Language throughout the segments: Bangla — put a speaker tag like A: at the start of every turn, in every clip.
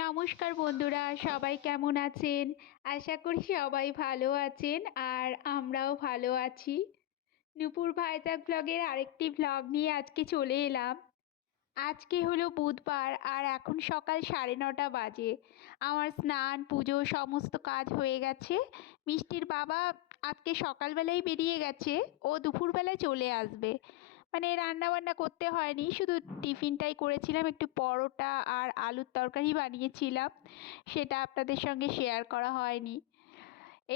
A: নমস্কার বন্ধুরা, সবাই কেমন আছেন? আশা করি সবাই ভালো আছেন আর আমরাও ভালো আছি। নুপুর ভাইজাক ব্লগের আরেকটি ব্লগ নিয়ে আজকে চলে এলাম। আজকে হলো বুধবার আর এখন সকাল সাড়ে নটা বাজে। আমার স্নান, পুজো সমস্ত কাজ হয়ে গেছে। মিষ্টির বাবা আজকে সকালবেলায় বেরিয়ে গেছে, ও দুপুরবেলায় চলে আসবে। মানে রান্না বান্না করতে হয়নি। শুধু টিফিনটাই করেছিলাম, একটু পরোটা আর আলুর তরকারি বানিয়েছিলাম। সেটা আপনাদের সঙ্গে শেয়ার করা হয়নি।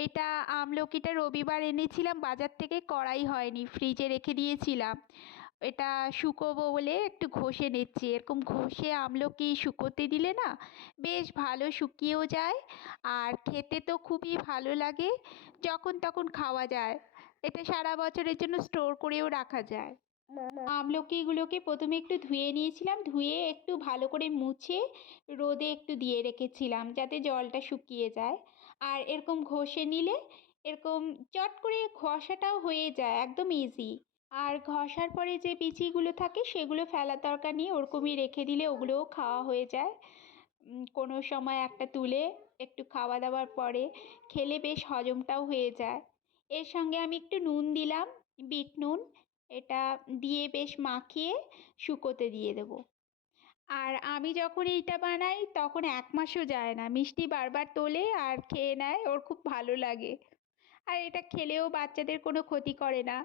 A: এটা আমলকিটা রবিবার এনেছিলাম, বাজার থেকে করাই হয়নি ফ্রিজে রেখে দিয়েছিলাম। এটা শুকোবো বলে একটু ঘষে নিচ্ছি। এরকম ঘষে আমলকি শুকোতে দিলে না বেশ ভালো শুকিয়েও যায় আর খেতে তো খুবই ভালো লাগে, যখন তখন খাওয়া যায়। এটা সারা বছরের জন্য স্টোর করেও রাখা যায়। আমলকিগুলোকে প্রথমে একটু ধুয়ে নিয়েছিলাম, ধুয়ে একটু ভালো করে মুছে রোদে একটু দিয়ে রেখেছিলাম যাতে জলটা শুকিয়ে যায়। আর এরকম ঘষে নিলে এরকম চট করে ঘষাটাও হয়ে যায়, একদম ইজি আর ঘষার পরে যে বিচিগুলো থাকে সেগুলো ফেলার দরকার নেই, ওরকমই রেখে দিলে ওগুলোও খাওয়া হয়ে যায়। কোনো সময় একটা তুলে একটু খাওয়া দাওয়ার পরে খেলে বেশ হজমটাও হয়ে যায়। এর সঙ্গে আমি একটু নুন দিলাম, বিট নুন। এটা দিয়ে বেশ মাখিয়ে শুকোতে দিয়ে দেবো। আর আমি যখন এইটা বানাই তখন এক মাসও যায় না। মিষ্টি বারবার তোলে আর খেয়ে নেয় ওর খুব ভালো লাগে। আর এটা খেলেও বাচ্চাদের কোনো ক্ষতি করে না।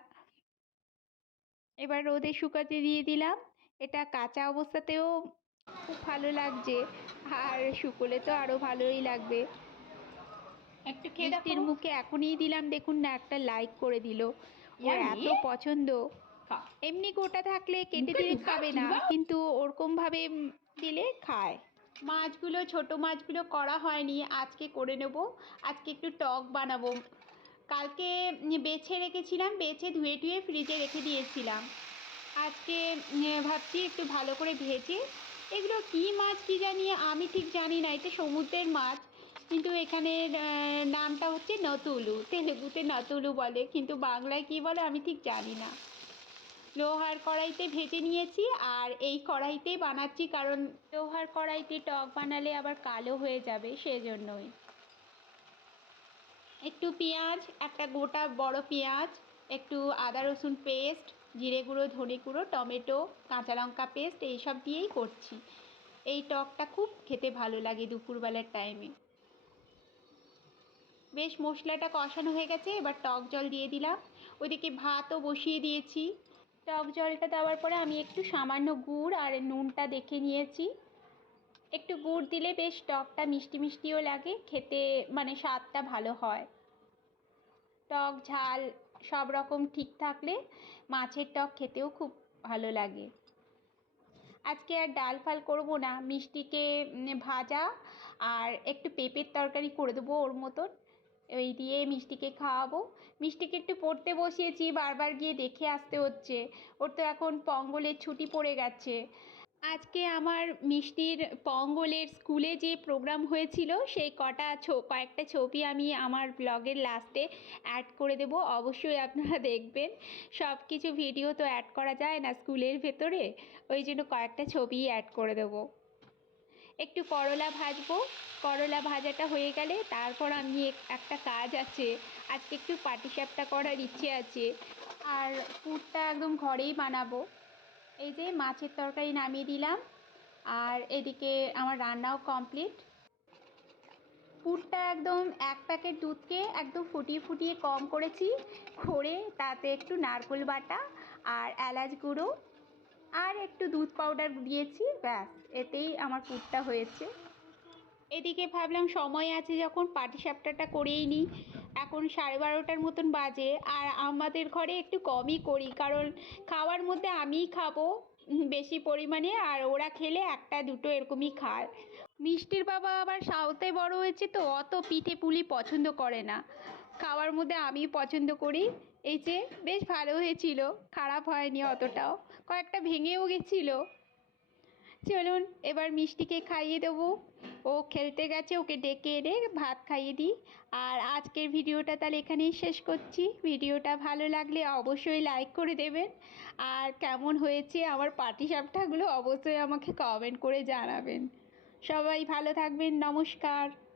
A: এবার রোদে শুকাতে দিয়ে দিলাম। এটা কাঁচা অবস্থাতেও খুব ভালো লাগছে। আর শুকোলে তো আরও ভালোই লাগবে।
B: একটু খেয়ে
A: মুখে এখনই দিলাম। দেখুন না একটা লাইক করে দিল। ওর এত পছন্দ। এমনি গোটা থাকলে কেটে দিলে খাবে না। কিন্তু ওরকমভাবে উম, দিলে খায়। মাছগুলো ছোট মাছগুলো করা হয়নি। আজকে করে নেব। আজকে একটু টক বানাবো। কালকে বেছে রেখেছিলাম বেছে ধুয়ে টুয়ে ফ্রিজে রেখে দিয়েছিলাম। আজকে ভাবছি একটু ভালো করে ভেজে। এগুলো কী মাছ কী জানি আমি ঠিক জানি না। এটা সমুদ্রের মাছ। কিন্তু এখানের আহ, নামটা হচ্ছে নতুলু। তেলেগুতে নতুলু বলে কিন্তু বাংলায় কী বলে আমি ঠিক জানি না। লোহার কড়াইতে ভেজে নিয়েছি আর এই কড়াইতেই বানাচ্ছি কারণ লোহার কড়াইতে টক বানালে আবার কালো হয়ে যাবে সেজন্যই। একটু পেঁয়াজ একটা গোটা বড় পেঁয়াজ একটু আদা রসুন পেস্ট জিরে গুঁড়ো ধনে গুঁড়ো টমেটো কাঁচা লঙ্কা পেস্ট এইসব দিয়েই করছি। এই টকটা খুব খেতে ভালো লাগে দুপুরবেলার টাইমে বেশ মশলাটা কষানো হয়ে গেছে, এবার টক জল দিয়ে দিলাম। ওইদিকে ভাতও বসিয়ে দিয়েছি। টক জলটা দেওয়ার পরে আমি একটু সামান্য গুড় আর নুনটা দেখে নিয়েছি। একটু গুড় দিলে বেশ টকটা মিষ্টি মিষ্টিও লাগে, খেতে মানে স্বাদটা ভালো হয়। টক, ঝাল সব রকম ঠিক থাকলে মাছের টক খেতেও খুব ভালো লাগে। আজকে আর ডাল ফাল করব না, মিষ্টিকে ভাজা আর একটু পেঁপের তরকারি করে দেবো ওর মতন। ওই দিয়ে মিষ্টিকে খাওয়াবো। মিষ্টিকে একটু পড়তে বসিয়েছি, বারবার গিয়ে দেখে আসতে হচ্ছে। ওর তো এখন পঙ্গলের ছুটি পড়ে গেছে। আজকে আমার মিষ্টির পঙ্গলের স্কুলে যে প্রোগ্রাম হয়েছিল, সেই কটা ছো, কয়েকটা ছবি আমি আমার ব্লগের লাস্টে অ্যাড করে দেব। অবশ্যই আপনারা দেখবেন। সব কিছু ভিডিও তো অ্যাড করা যায় না স্কুলের ভেতরে। ওই জন্য কয়েকটা ছবি অ্যাড করে দেবো। একটু করলা ভাজবো। করলা ভাজাটা হয়ে গেলে তারপর আমি এক- একটা কাজ আছে। আজকে একটু পাটিসাপটা করার ইচ্ছে আছে। আর পুরটা একদম ঘরেই বানাবো। এই যে মাছের তরকারি নামিয়ে দিলাম। আর এদিকে আমার রান্নাও কমপ্লিট। পুরটা একদম এক প্যাকেট দুধকে একদম ফুটিয়ে ফুটিয়ে কম করেছি। করে তাতে একটু নারকোল বাটা আর এলাচ গুঁড়ো আর একটু দুধ পাউডার দিয়েছি, ব্যাস, এতেই আমার পুরটা হয়েছে। এদিকে ভাবলাম সময় আছে যখন পাটিসাপটাটা করেই নিই। এখন সাড়ে বারোটার মতন বাজে আর আমাদের ঘরে একটু কমই করি, কারণ খাওয়ার মধ্যে আমিই খাব বেশি পরিমাণে আর ওরা খেলে একটা দুটো এরকমই খায়। মিষ্টির বাবা আবার সাউথে বড় হয়েছে তো, অত পিঠে পুলি পছন্দ করে না। খাওয়ার মধ্যে আমি পছন্দ করি। এই যে বেশ ভালো হয়েছিল, খারাপ হয়নি অতটাও। কয়েকটা ভেঙেও গেছিল। চলুন, এবার মিষ্টিকে খাইয়ে দেবো। ও খেলতে গেছে, ওকে ডেকে এনে ভাত খাইয়ে দিই। আর আজকের ভিডিওটা তাহলে এখানেই শেষ করছি। ভিডিওটা ভালো লাগলে অবশ্যই লাইক করে দেবেন। আর কেমন হয়েছে আমার পাটিসাপটাগুলো অবশ্যই আমাকে কমেন্ট করে জানাবেন। সবাই ভালো থাকবেন, নমস্কার।